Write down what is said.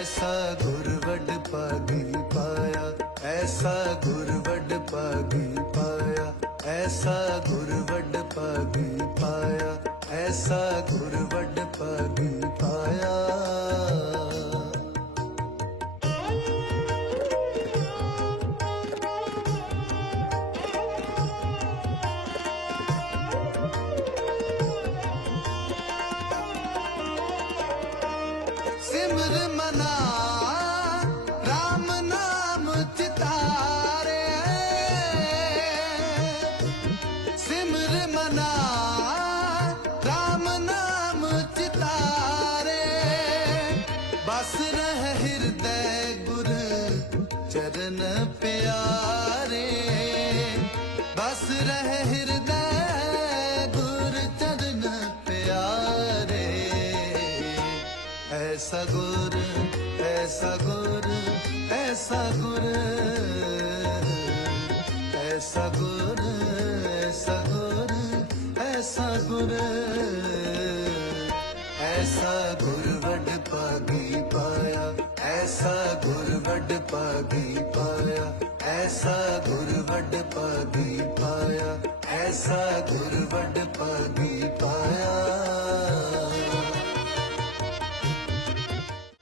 ਐਸਾ ਗੁਰ ਵੱਡ ਪਾਗੀ ਪਾਇਆ, ਐਸਾ ਗੁਰ ਵੱਡ ਪਾਗੀ ਪਾਇਆ, ਐਸਾ ਗੁਰ ਵੱਡ ਪਾਗੀ ਪਾਇਆ, ਐਸਾ ਗੁਰ ਵੱਡ ਪਾਗੀ ਪਾਇਆ। ਸਿਮਰ ਮਨਾ RAM ਨਾਮ ਚਿਤਾਰੇ। ਸਿਮਰ ਮਨਾ RAM ਨਾਮ ਚਿਤਾਰੇ। ਬਸ ਰਹਿ ਹਿਰਦੈ ਗੁਰ ਚਰਨ ਪਿਆਰੇ। ਬਸ ਰਹਿ ਹਿਰਦੈ ਐਸਾ ਗੁਰ ਐਸਾ ਗੁਰ ਐਸਾ ਗੁਰ ਐਸਾ ਗੁਰ ਐਸਾ ਗੁਰ ਐਸਾ ਗੁਰ ਐਸਾ ਗੁਰ ਵੱਡ ਪਾਗੀ ਪਾਇਆ ਐਸਾ ਗੁਰ ਵੱਡ ਪਾਗੀ ਪਾਇਆ ਐਸਾ ਗੁਰ ਵੱਡ ਪਾਗੀ ਪਾਇਆ ਐਸਾ ਗੁਰ ਵੱਡ ਪਾਗੀ